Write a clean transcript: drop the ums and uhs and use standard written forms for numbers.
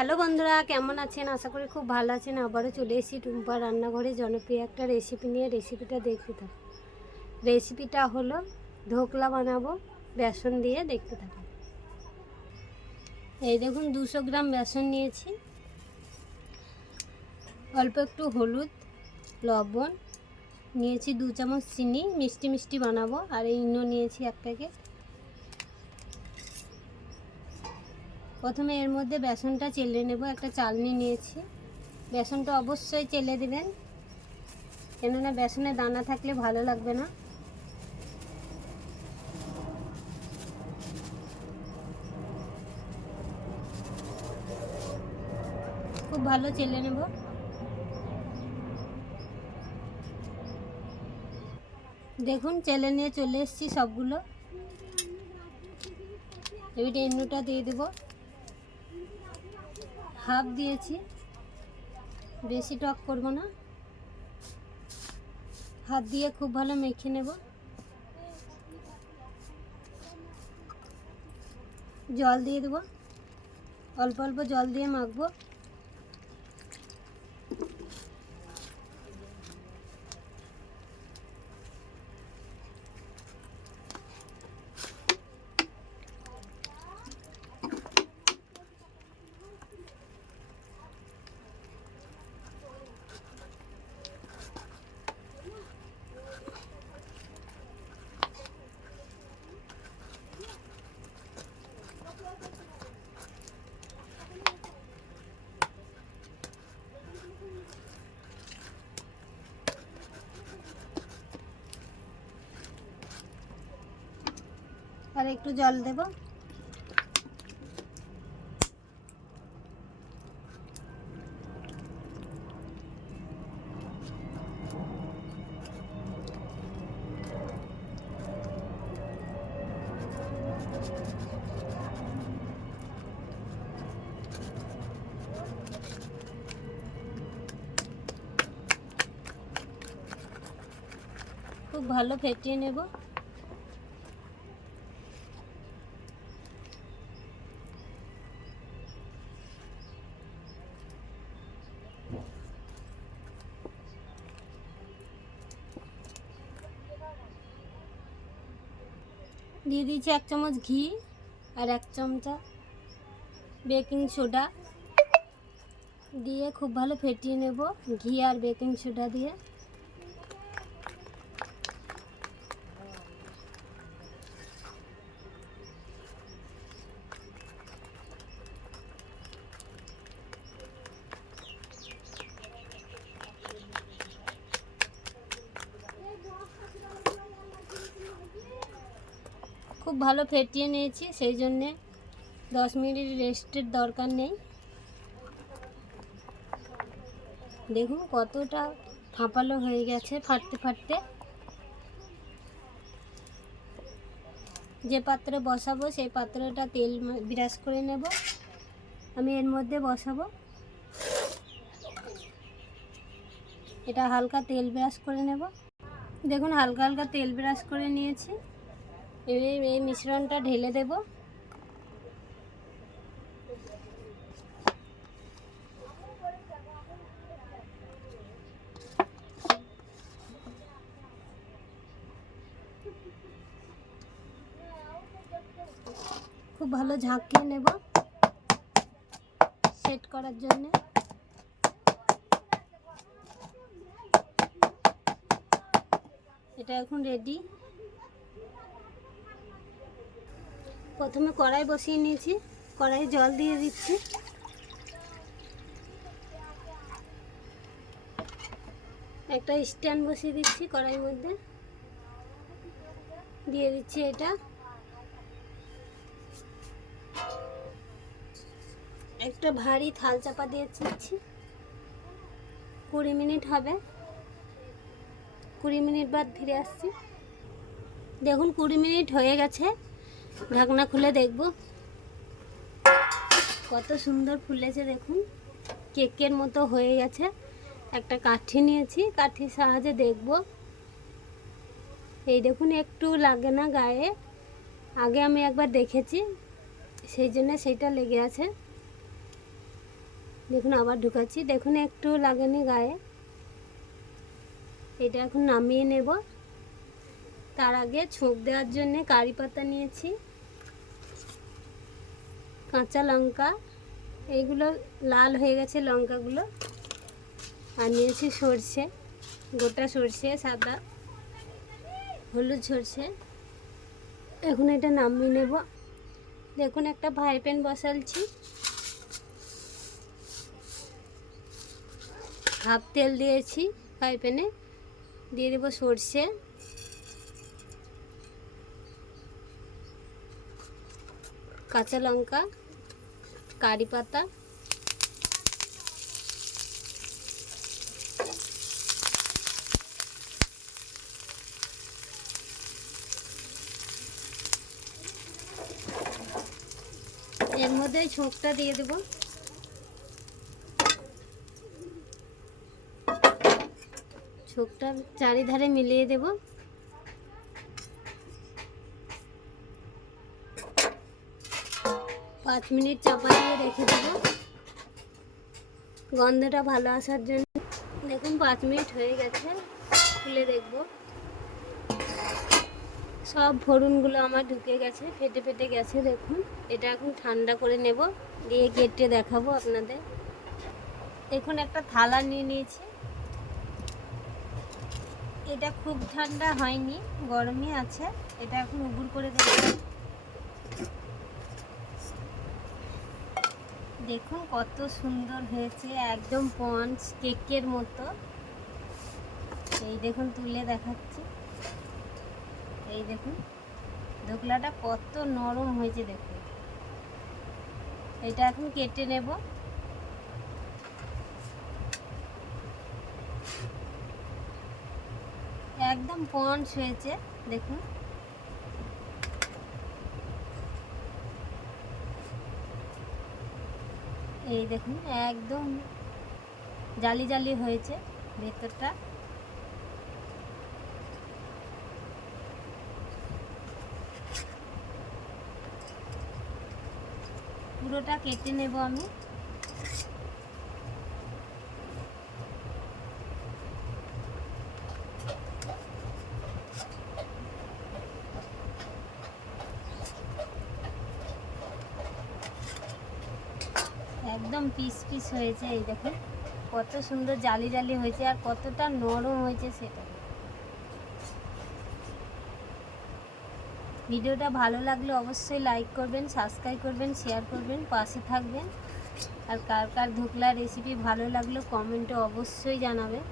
Hello বন্ধুরা, কেমন আছেন? আশা করি খুব ভালো আছেন। আবারও চলে এসেছি টুম্পার রান্নাঘরে জনপ্রিয় একটা রেসিপি নিয়ে। রেসিপিটা দেখতে থাকুন। রেসিপিটা হলো ধোকলা বানাবো বেসন দিয়ে, দেখতে থাকুন। এই দেখুন 200 গ্রাম বেসন নিয়েছি, অল্প একটু হলুদ, লবণ নিয়েছি, 2 চামচ চিনি, মিষ্টি মিষ্টি বানাবো, আর ইনো নিয়েছি 1 প্যাকেট। প্রথমে এর মধ্যে বেসনটা চেলে নেব। একটা চালনি নিয়েছি, বেসনটা অবশ্যই চেলে দেবেন, কেননা বেসনে দানা থাকলে ভালো লাগবে না। খুব ভালো চেলে নেব। দেখুন চেলে নিয়ে চলে এসেছি সবগুলো। এবারে ইনুটা দিয়ে দেব, হাফ দিয়েছি, বেশি টক করব না। হাত দিয়ে খুব ভালো মেখে নেব। জল দিয়ে দেব, অল্প অল্প জল দিয়ে মাখবো। আর একটু জল দেব। খুব ভালো ফেটিয়ে নেব। দিয়ে দিয়েছি 1 চামচ ঘি আর 1 চামচা বেকিং সোডা দিয়ে খুব ভালো ফেটিয়ে নেব। ঘি আর বেকিং সোডা দিয়ে খুব ভালো ফেটিয়ে নিয়েছি, সেই জন্যে 10 মিনিট রেস্টের দরকার নেই। দেখুন কতটা ফাঁপালো হয়ে গেছে, ফাটতে ফাটতে। যে পাত্রে বসাবো সেই পাত্রটা তেল ব্রাশ করে নেব। আমি এর মধ্যে বসাবো, এটা হালকা তেল ব্রাশ করে নেব। দেখুন হালকা হালকা তেল ব্রাশ করে নিয়েছি। এই মিশ্রণটা ঢেলে দেব। খুব ভালো ঝাঁকিয়ে নেব সেট করার জন্য। এটা এখন রেডি। প্রথমে কড়াই বসিয়ে নিয়েছি, কড়াইয়ে জল দিয়ে দিচ্ছি। একটা স্ট্যান্ড বসিয়ে দিচ্ছি কড়াইয়ের মধ্যে, দিয়ে দিচ্ছি এটা। একটা ভারী থাল চাপা দিয়ে দিচ্ছি। 20 মিনিট হবে, 20 মিনিট বাদ ফিরে আসছি। দেখুন 20 মিনিট হয়ে গেছে, ঢাকনা খুলে দেখব কত সুন্দর ফুলেছে। দেখুন কেকের মতো হয়ে গেছে। একটা কাঠি নিয়েছি, কাঠির সাহায্যে দেখব। এই দেখুন একটু লাগে না গায়ে, আগে আমি একবার দেখেছি, সেই জন্য সেইটা লেগে আছে। দেখুন আবার ঢুকাচ্ছি, দেখুন একটু লাগেনি গায়ে। এটা এখন নামিয়ে নেব। তার আগে ছোঁক দেওয়ার জন্য কারি পাতা নিয়েছি, কাঁচা লঙ্কা, এইগুলো লাল হয়ে গেছে লঙ্কাগুলো, আর নিয়েছি সর্ষে, গোটা সর্ষে, সাদা হলুদ সর্ষে। এখন এটা নামিয়ে নেব। দেখুন একটা ফ্রাই প্যান বসালছি, হাফ তেল দিয়েছি ফ্রাই প্যানে, দিয়ে দেবো সর্ষে, কাঁচা লঙ্কা, কারি পাতা, এর মধ্যে ছোঁকটা দিয়ে দেব। ছোঁকটা চারিধারে মিলিয়ে দেব। 5 মিনিট চাপা দিয়ে রেখে দেব গন্ধটা ভালো আসার জন্য। দেখুন 5 মিনিট হয়ে গেছে, খুলে দেখব। সব ফোড়নগুলো আমার ঢুকে গেছে, ফেটে ফেটে গেছে। দেখুন এটা এখন ঠান্ডা করে নেব, দিয়ে কেটে দেখাবো আপনাদের। দেখুন একটা থালা নিয়ে নিয়েছি, এটা খুব ঠান্ডা হয়নি, গরমই আছে। এটা এখন উবুর করে দেব। দেখুন কত সুন্দর হয়েছে, একদম স্পঞ্জ কেকের মতো। এই দেখুন তুলে দেখাচ্ছি, এই দেখুন ধোকলাটা কত নরম হয়েছে। দেখুন এটা এখন কেটে নেব। একদম স্পঞ্জ হয়েছে দেখুন। এই দেখুন একদম জালি জালি হয়েছে ভেতরটা। পুরোটা কেটে নেব আমি। একদম পিস পিস হয়েছে, এই দেখুন কত সুন্দর জালি জালি হয়েছে, আর কতটা নরম হয়েছে সেটা। ভিডিওটা ভালো লাগলে অবশ্যই লাইক করবেন, সাবস্ক্রাইব করবেন, শেয়ার করবেন, পাশে থাকবেন। আর কার কার ধোকলা রেসিপি ভালো লাগলো কমেন্টে অবশ্যই জানাবেন।